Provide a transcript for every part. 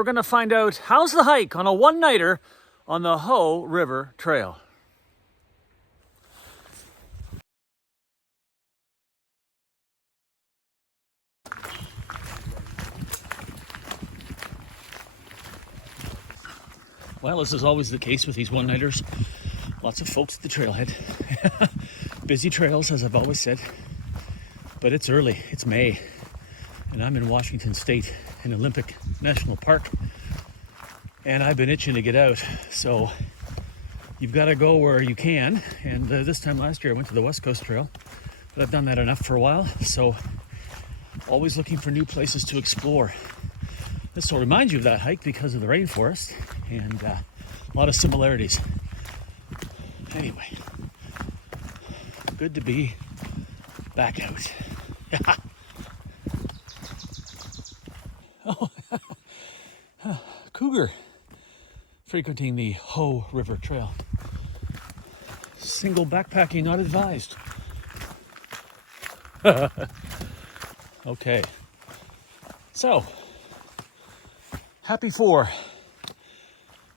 we're going to find out how's the hike on a one-nighter on the HOH River Trail. Well, as is always the case with these one-nighters, lots of folks at the trailhead. Busy trails, as I've always said. But it's early, it's May, and I'm in Washington State in Olympic National Park. And I've been itching to get out, so you've got to go where you can. And this time last year I went to the West Coast Trail, but I've done that enough for a while, so always looking for new places to explore. This will remind you of that hike because of the rainforest and a lot of similarities. Anyway, good to be back out. Oh, cougar frequenting the HOH River Trail. Single backpacking not advised. Okay, so Happy 4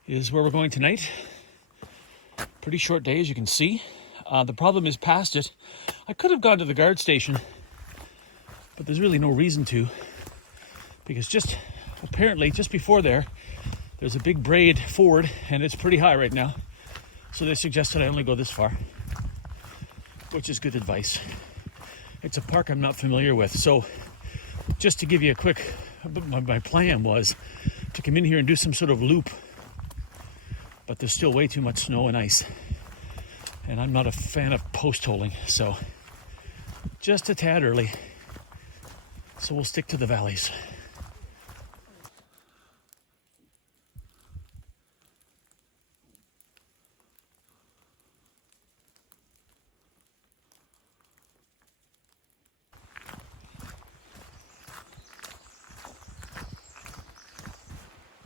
is where we're going tonight. Pretty short day, as you can see. The problem is past it. I could have gone to the guard station, but there's really no reason to, because apparently just before there's a big braid forward, and it's pretty high right now. So they suggested I only go this far, which is good advice. It's a park I'm not familiar with. So just to give you a quick, my plan was to come in here and do some sort of loop, but there's still way too much snow and ice. And I'm not a fan of post holing, so just a tad early. So we'll stick to the valleys.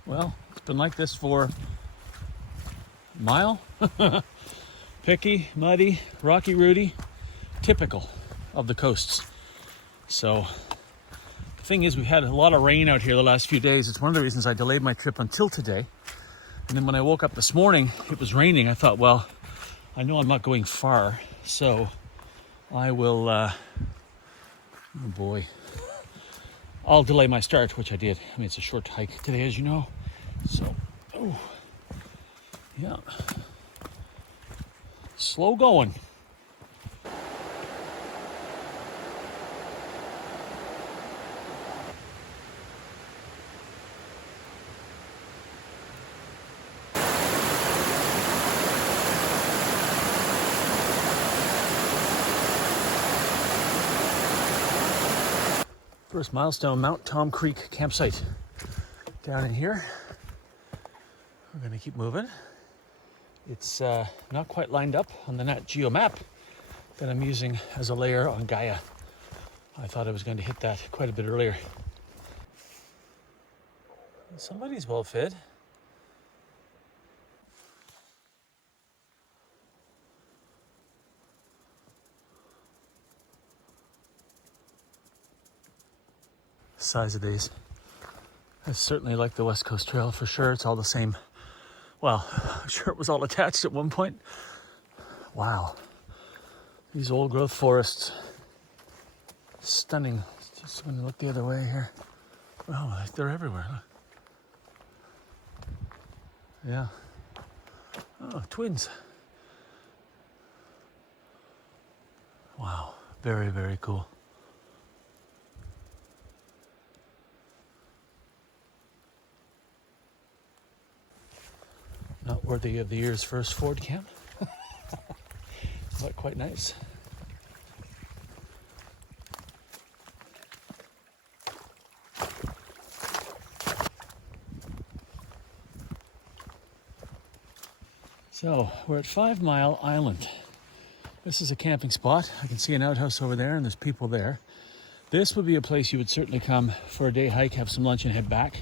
Well, it's been like this for a mile. Picky, muddy, rocky, rooty, typical of the coasts. So the thing is, we've had a lot of rain out here the last few days. It's one of the reasons I delayed my trip until today. And then when I woke up this morning, it was raining. I thought, well, I know I'm not going far, so I will, oh boy, I'll delay my start, which I did. I mean, it's a short hike today, as you know. So, oh, yeah. Slow going. First milestone, Mount Tom Creek campsite down in here. We're going to keep moving. It's not quite lined up on the Nat Geo map that I'm using as a layer on Gaia. I thought I was going to hit that quite a bit earlier. Somebody's well fed. Size of these. I certainly like the West Coast Trail for sure. It's all the same. Well, I'm sure it was all attached at one point. Wow. These old growth forests. Stunning. Just going to look the other way here. Oh, they're everywhere. Look. Yeah. Oh, twins. Wow. Very, very cool. Not worthy of the year's first Ford camp, but quite nice. So we're at 5 Mile Island. This is a camping spot. I can see an outhouse over there and there's people there. This would be a place you would certainly come for a day hike, have some lunch and head back.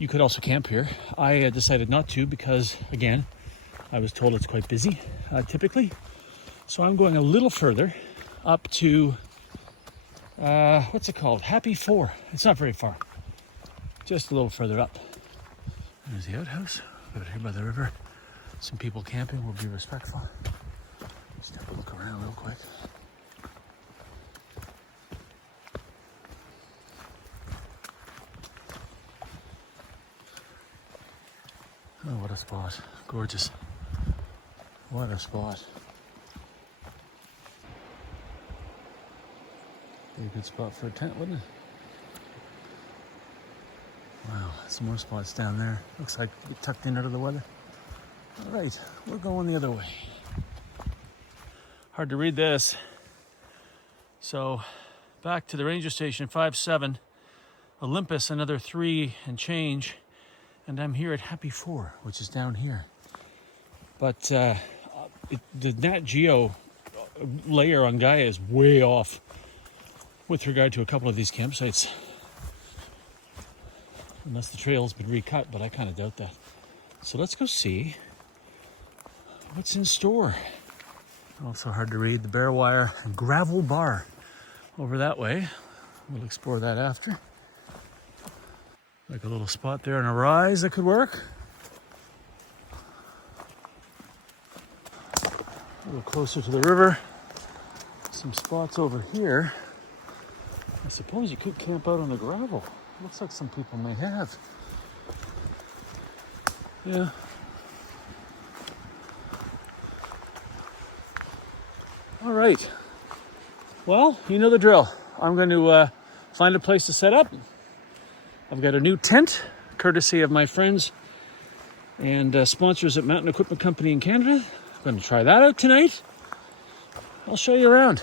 You could also camp here. I decided not to because, again, I was told it's quite busy, typically. So I'm going a little further up to, what's it called? Happy 4. It's not very far. Just a little further up. There's the outhouse. Over here by the river. Some people camping. We'll be respectful. Just have a look around real quick. Oh, what a spot. Gorgeous. What a spot. Be a good spot for a tent, wouldn't it? Wow, some more spots down there. Looks like we tucked in out of the weather. All right, we're going the other way. Hard to read this. So, back to the ranger station, 5-7. Olympus, another 3 and change. And I'm here at Happy 4, which is down here. But the Nat Geo layer on Gaia is way off with regard to a couple of these campsites. Unless the trail's been recut, but I kind of doubt that. So let's go see what's in store. Also hard to read, the bare wire and gravel bar over that way. We'll explore that after. Like a little spot there on a rise that could work. A little closer to the river. Some spots over here. I suppose you could camp out on the gravel. Looks like some people may have. Yeah. All right. Well, you know the drill. I'm going to find a place to set up. I've got a new tent, courtesy of my friends and sponsors at Mountain Equipment Company in Canada. I'm going to try that out tonight. I'll show you around.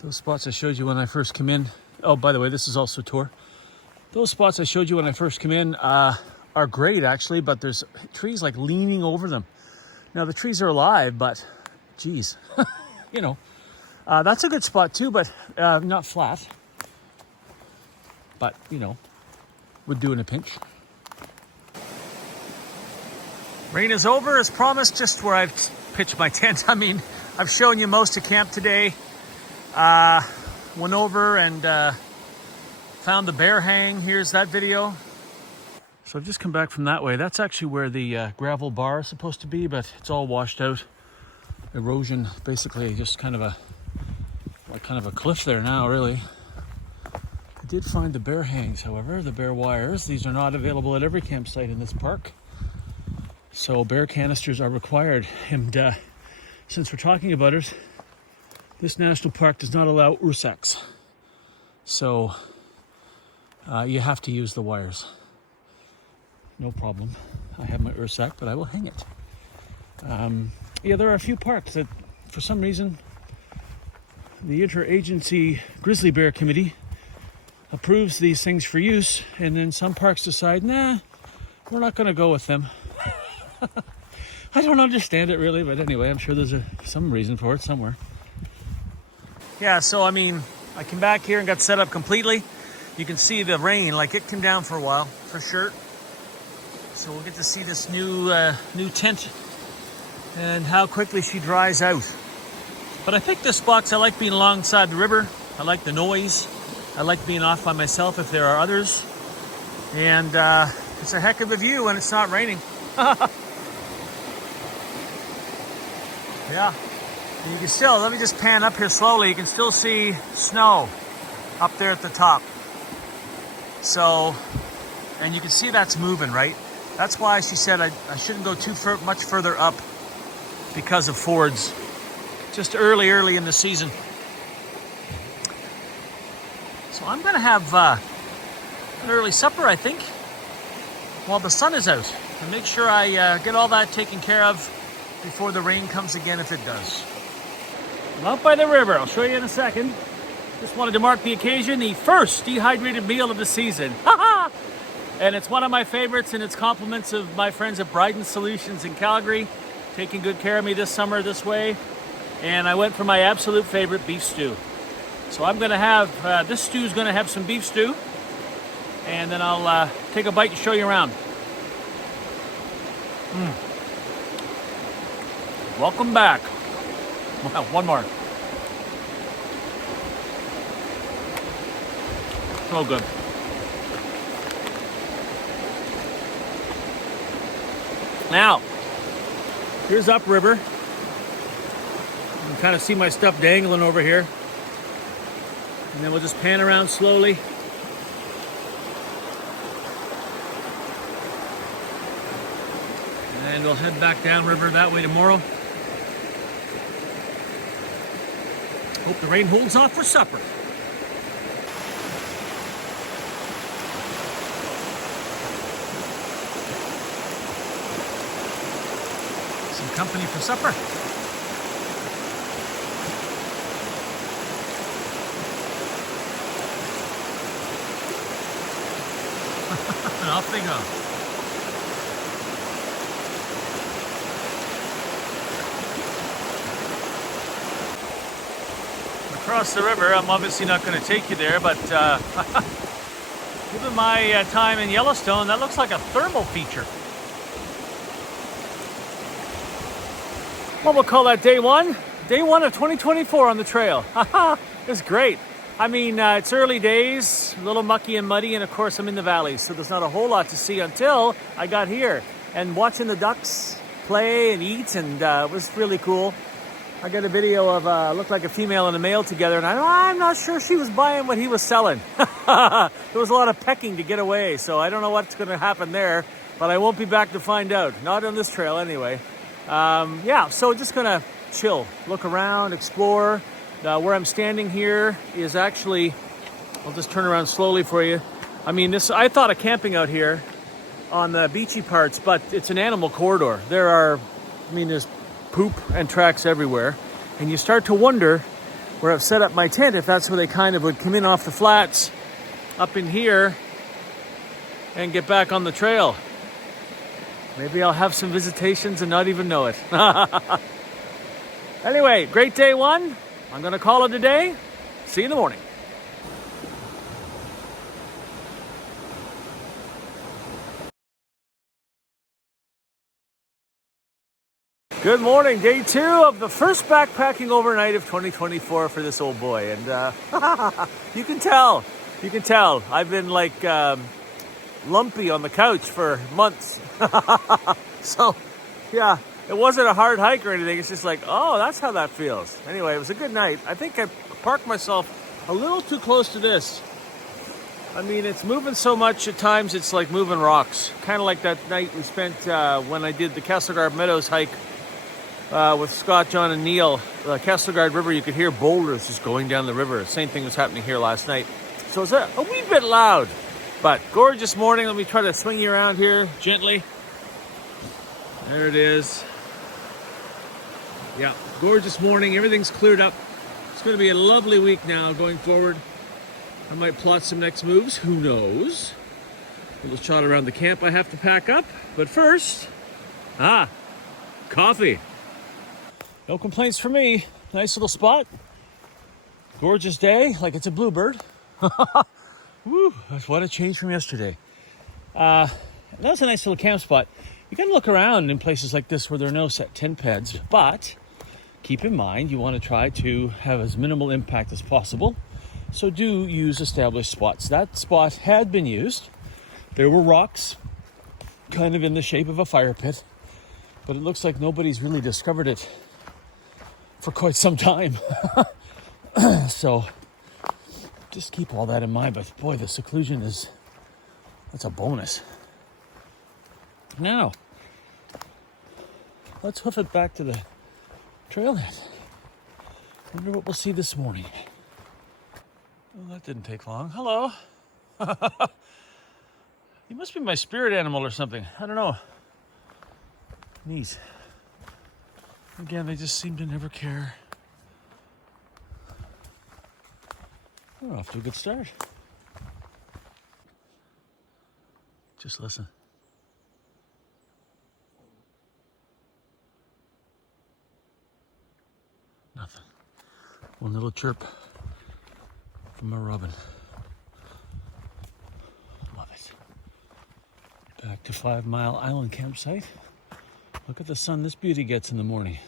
Those spots I showed you when I first came in. Oh, by the way, this is also a tour. Those spots I showed you when I first came in are great, actually, but there's trees like leaning over them. Now, the trees are alive, but geez, you know, that's a good spot too, but not flat. But, you know, would do in a pinch. Rain is over, as promised, just where I've pitched my tent. I mean, I've shown you most of camp today. Went over and found the bear hang. Here's that video. So I've just come back from that way. That's actually where the gravel bar is supposed to be, but it's all washed out. Erosion, basically just kind of a cliff there now, really. I did find the bear hangs, however, the bear wires. These are not available at every campsite in this park. So bear canisters are required. And since we're talking about it, this national park does not allow ursaks. So you have to use the wires. No problem. I have my ursak, but I will hang it. Yeah, there are a few parks that, for some reason, the Interagency Grizzly Bear Committee approves these things for use, and then some parks decide, nah, we're not going to go with them. I don't understand it really, but anyway, I'm sure there's some reason for it somewhere. Yeah, so I mean, I came back here and got set up completely. You can see the rain, like it came down for a while, for sure. So we'll get to see this new tent and how quickly she dries out. But I picked this spot because I like being alongside the river. I like the noise. I like being off by myself if there are others. And it's a heck of a view when it's not raining. Yeah. And you can still, let me just pan up here slowly. You can still see snow up there at the top. So, and you can see that's moving, right? That's why she said I shouldn't go much further up because of fords. Just early in the season. So I'm going to have an early supper, I think, while the sun is out. And make sure I get all that taken care of before the rain comes again, if it does. I'm out by the river. I'll show you in a second. Just wanted to mark the occasion, the first dehydrated meal of the season. Ha-ha! And it's one of my favorites, and it's compliments of my friends at Bryden Solutions in Calgary, taking good care of me this summer this way. And I went for my absolute favorite, beef stew. So I'm going to have, this stew's going to have some beef stew. And then I'll take a bite and show you around. Welcome back. Wow, one more. So good. Now, here's upriver. You can kind of see my stuff dangling over here. And then we'll just pan around slowly. And we'll head back downriver that way tomorrow. Hope the rain holds off for supper. Some company for supper. And off they go. Across the river, I'm obviously not going to take you there, but given my time in Yellowstone, that looks like a thermal feature. Well, we'll call that day one. Day one of 2024 on the trail. It's great. I mean, it's early days, a little mucky and muddy, and of course I'm in the valley, so there's not a whole lot to see until I got here. And watching the ducks play and eat, and it was really cool. I got a video of, looked like a female and a male together, and I'm not sure she was buying what he was selling. There was a lot of pecking to get away, so I don't know what's going to happen there, but I won't be back to find out. Not on this trail anyway. Yeah, so just going to chill, look around, explore. Where I'm standing here is actually, I'll just turn around slowly for you. I mean, I thought of camping out here on the beachy parts, but it's an animal corridor. There's poop and tracks everywhere, and you start to wonder where I've set up my tent, if that's where they kind of would come in off the flats up in here and get back on the trail. Maybe I'll have some visitations and not even know it. Anyway, great day one. I'm going to call it a day. See you in the morning. Good morning, day two of the first backpacking overnight of 2024 for this old boy. And you can tell, I've been like lumpy on the couch for months. So, yeah, it wasn't a hard hike or anything. It's just like, oh, that's how that feels. Anyway, it was a good night. I think I parked myself a little too close to this. I mean, it's moving so much at times, it's like moving rocks. Kind of like that night we spent when I did the Castleguard Meadows hike with Scott, John, and Neil. Castleguard River, you could hear boulders just going down the river. Same thing was happening here last night. So it's a wee bit loud, but gorgeous morning. Let me try to swing you around here gently. There it is. Yeah, gorgeous morning. Everything's cleared up. It's going to be a lovely week now going forward. I might plot some next moves. Who knows? A little shot around the camp I have to pack up. But first, coffee. No complaints for me. Nice little spot. Gorgeous day, like it's a bluebird. Woo, that's what a change from yesterday. That was a nice little camp spot. You gotta look around in places like this where there are no set tent pads, but keep in mind you want to try to have as minimal impact as possible. So do use established spots. That spot had been used. There were rocks kind of in the shape of a fire pit, but it looks like nobody's really discovered it for quite some time. So just keep all that in mind. But boy, the seclusion that's a bonus. Now, let's hoof it back to the trailhead. Wonder what we'll see this morning. Well, that didn't take long. Hello. You must be my spirit animal or something. I don't know. Neat. Again, they just seem to never care. We're off to a good start. Just listen. Nothing. One little chirp from a robin. Love it. Back to 5 Mile Island campsite. Look at the sun this beauty gets in the morning.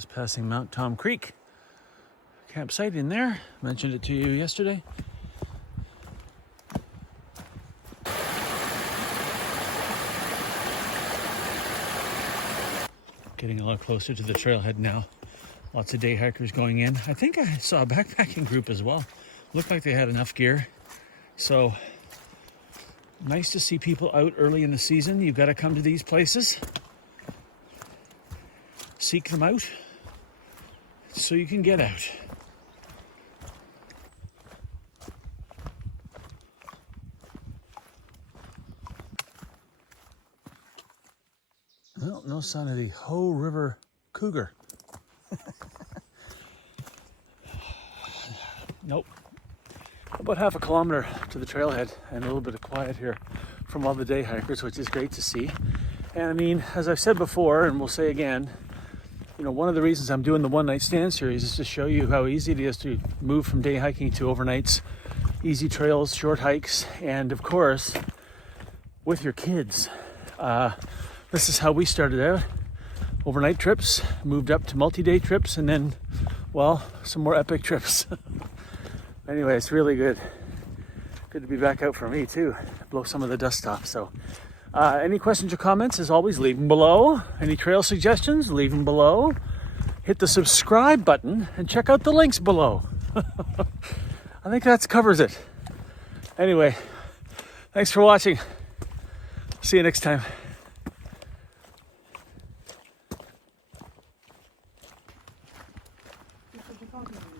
Just passing Mount Tom Creek. Campsite in there. Mentioned it to you yesterday. Getting a lot closer to the trailhead now. Lots of day hikers going in. I think I saw a backpacking group as well. Looked like they had enough gear. So nice to see people out early in the season. You've got to come to these places. Seek them out so you can get out. Well, no sign of the HOH River cougar. Nope. About half a kilometer to the trailhead and a little bit of quiet here from all the day hikers, which is great to see. And I mean, as I've said before, and we'll say again, you know, one of the reasons I'm doing the one night stand series is to show you how easy it is to move from day hiking to overnights, easy trails, short hikes, and of course, with your kids. This is how we started out. Overnight trips, moved up to multi-day trips, and then, well, some more epic trips. Anyway, it's really good. Good to be back out for me too. Blow some of the dust off. So any questions or comments, as always, leave them below. Any trail suggestions, leave them below. Hit the subscribe button and check out the links below. I think that covers it. Anyway, thanks for watching. See you next time. That's what you're talking about.